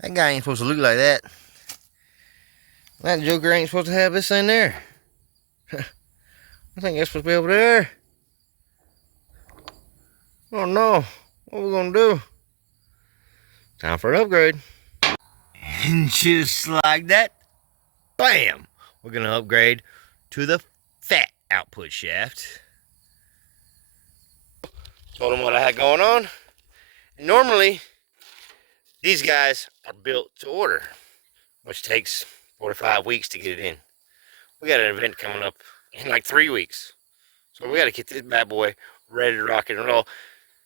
That guy ain't supposed to look like that. That joker ain't supposed to have this in there. I think that's supposed to be over there. Oh no, what are we gonna do? Time for an upgrade. And just like that, bam! We're gonna upgrade to the fat output shaft. Told them what I had going on. Normally, these guys are built to order, which takes 4 to 5 weeks to get it in. We got an event coming up in like 3 weeks. So we got to get this bad boy ready to rock and roll.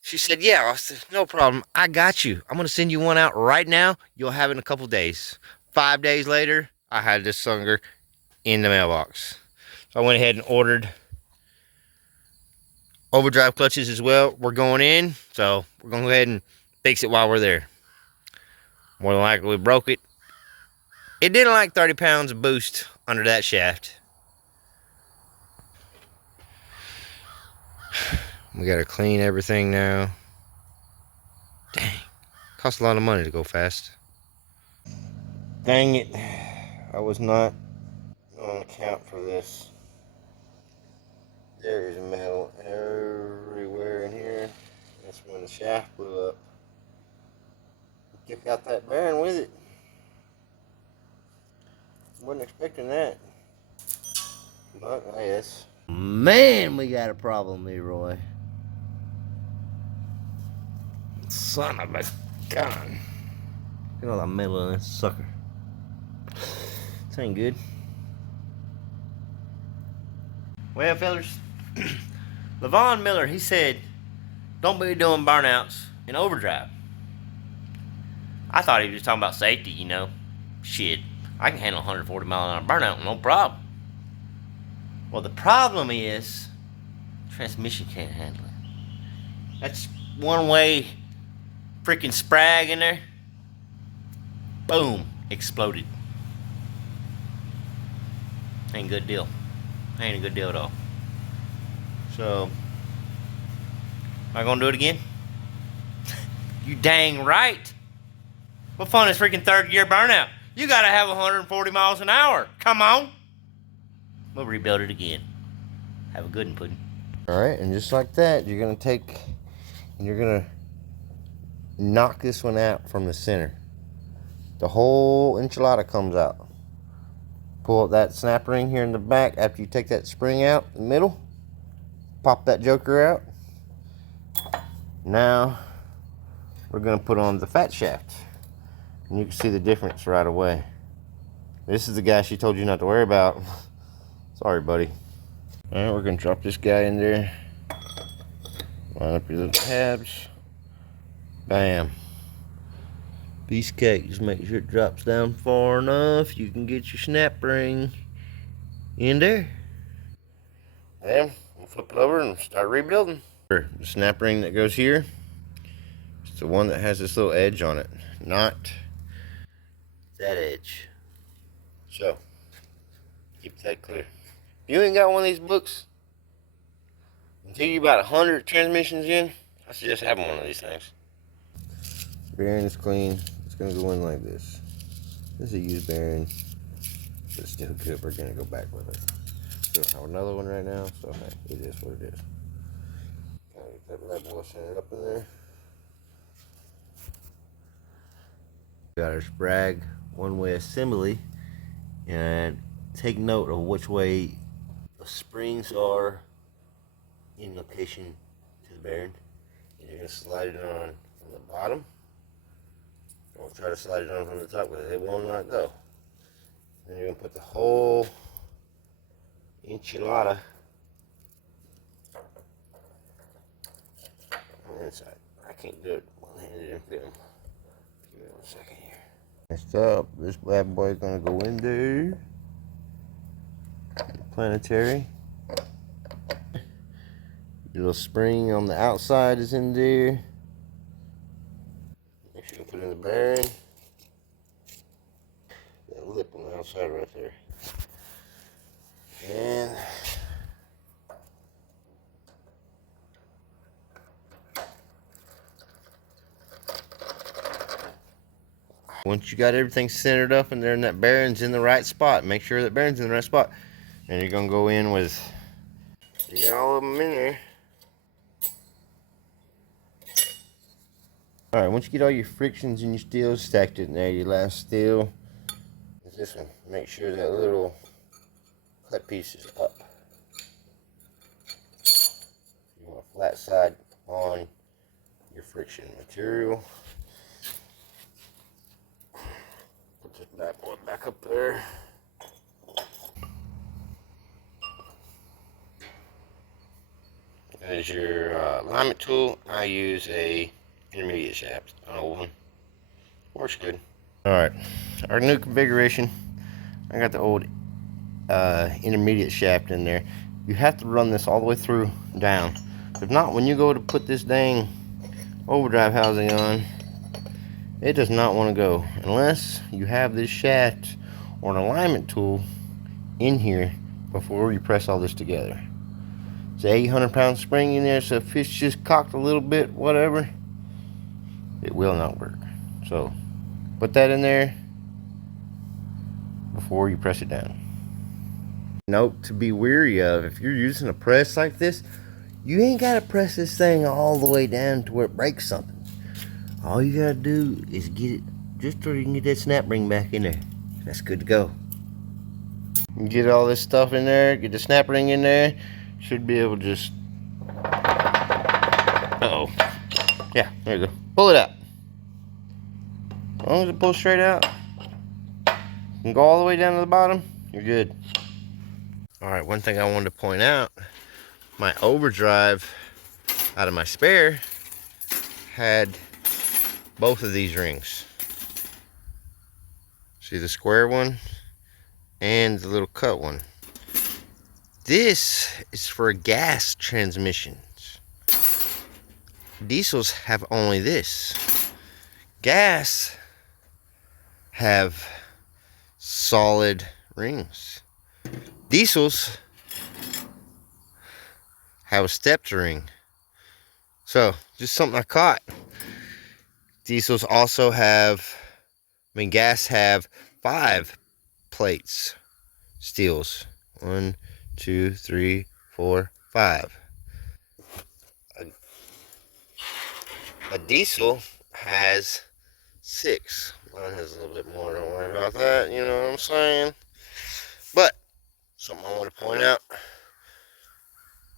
She said, yeah. I said, no problem. I got you. I'm going to send you one out right now. You'll have it in a couple days. 5 days later, I had this sucker in the mailbox. So I went ahead and ordered overdrive clutches as well. We're going in, so we're going to go ahead and fix it while we're there. More than likely, we broke it. It didn't like 30 pounds of boost under that shaft. We got to clean everything now. Dang. Costs a lot of money to go fast. Dang it. I was not on account for this. There is metal everywhere in here. That's when the shaft blew up. Kick out that bearing with it. Wasn't expecting that. But yes. Man, we got a problem, Leroy. Son of a gun. Look at all that metal in this sucker. This ain't good. Well, fellas, Levon Miller, he said, don't be doing burnouts in overdrive. I thought he was talking about safety, you know. Shit, I can handle 140 mile an hour burnout, no problem. Well, the problem is, transmission can't handle it. That's one way freaking sprag in there. Boom, exploded. Ain't a good deal. Ain't a good deal at all. So, am I gonna do it again? You dang right. What fun is freaking third gear burnout? You gotta have 140 miles an hour. Come on. We'll rebuild it again. Have a good one, Pudding. Alright, and just like that, you're gonna take and you're gonna knock this one out from the center. The whole enchilada comes out. Pull up that snap ring here in the back after you take that spring out in the middle. Pop that joker out. Now we're gonna put on the fat shaft. And you can see the difference right away. This is the guy she told you not to worry about. Sorry, buddy. Alright, we're gonna drop this guy in there. Line up your little tabs. Bam. Piece of cake. Just make sure it drops down far enough. You can get your snap ring in there. Bam. We'll flip it over and start rebuilding. The snap ring that goes here, it's the one that has this little edge on it, not that edge. So, keep that clear. If you ain't got one of these books, until you're about 100 transmissions in, I suggest having one of these things. Bearing is clean. It's going to go in like this. This is a used bearing, but it's still good. We're going to go back with it. We don't have another one right now, so hey, it is what it is. Get that lead boy centered up in there. Got our sprag one-way assembly, and take note of which way the springs are in location to the bearing. And you're going to slide it on from the bottom. Don't try to slide it on from the top because it will not go. Then you're going to put the whole enchilada on the inside. I can't do it one-handed in film. Give me 1 second here. Next up, this bad boy is going to go in there. Planetary. Your little spring on the outside is in there. Make sure you put in the bearing. That lip on the outside right there. And Once you got everything centered up and then that bearing's in the right spot, make sure that bearing's in the right spot. And you're gonna go in with, you got all of them in there. All right, once you get all your frictions and your steels stacked in there, your last steel is this one. Make sure that little cut piece is up. You want a flat side on your friction material. Put this bad boy back up there. As your alignment tool, I use a intermediate shaft, an old one. Works good. Alright, our new configuration, I got the old intermediate shaft in there. You have to run this all the way through down. If not, when you go to put this dang overdrive housing on, it does not want to go unless you have this shaft or an alignment tool in here before you press all this together. It's an 800-pound spring in there, so if it's just cocked a little bit, whatever, it will not work. So put that in there before you press it down. Note to be wary of, if you're using a press like this, you ain't got to press this thing all the way down to where it breaks something. All you got to do is get it just so you can get that snap ring back in there. That's good to go. You get all this stuff in there, get the snap ring in there, should be able to just, uh-oh. Yeah, there you go. Pull it out. As long as it pulls straight out, and go all the way down to the bottom, you're good. Alright, one thing I wanted to point out, my overdrive out of my spare had both of these rings. See the square one and the little cut one. This is for gas transmissions. Diesels have only this. Gas have solid rings. Diesels have a stepped ring. So, just something I caught. Diesels also have, gas have 5 plates, steels. 1, 2, 3, 4, 5. A diesel has 6. Mine has a little bit more, don't worry about that, you know what I'm saying? But, something I want to point out,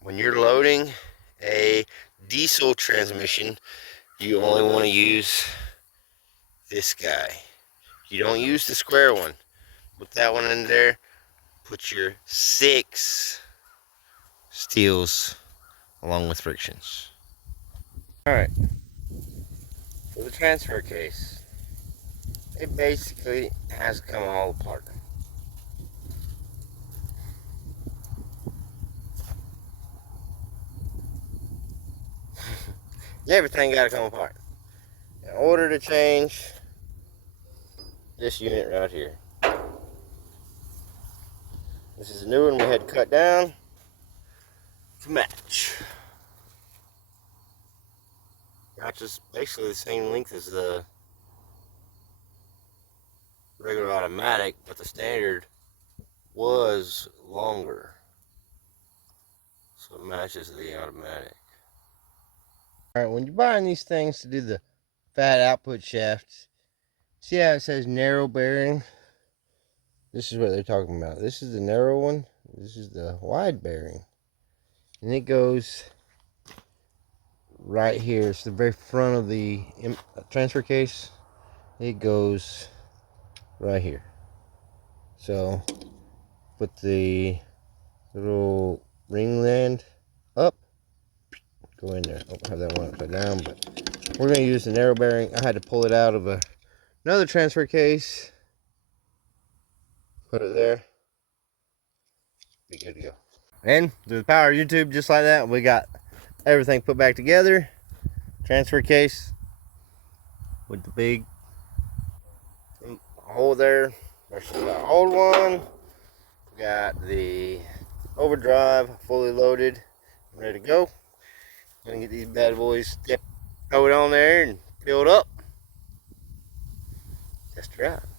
when you're loading a diesel transmission, you only want to use this guy. You don't use the square one. Put that one in there, put your 6 steels along with frictions. Alright, for the transfer case, it basically has to come all apart. Everything got to come apart in order to change this unit right here. This is a new one we had to cut down to match. Matches basically the same length as the regular automatic, but the standard was longer, so it matches the automatic. Alright, when you're buying these things to do the fat output shafts, see how it says narrow bearing? This is what they're talking about. This is the narrow one, this is the wide bearing. And it goes right here. It's the very front of the transfer case. It goes right here. So put the little ring land up, go in there. Oh, I have that one upside down, but we're going to use the narrow bearing. I had to pull it out of another transfer case, put it there, be good to go. And through the power of YouTube, just like that, we got everything put back together. Transfer case with the big hole there versus the old one. We got the overdrive fully loaded, ready to go. Gonna get these bad boys throw it on there and fill it up. test her out.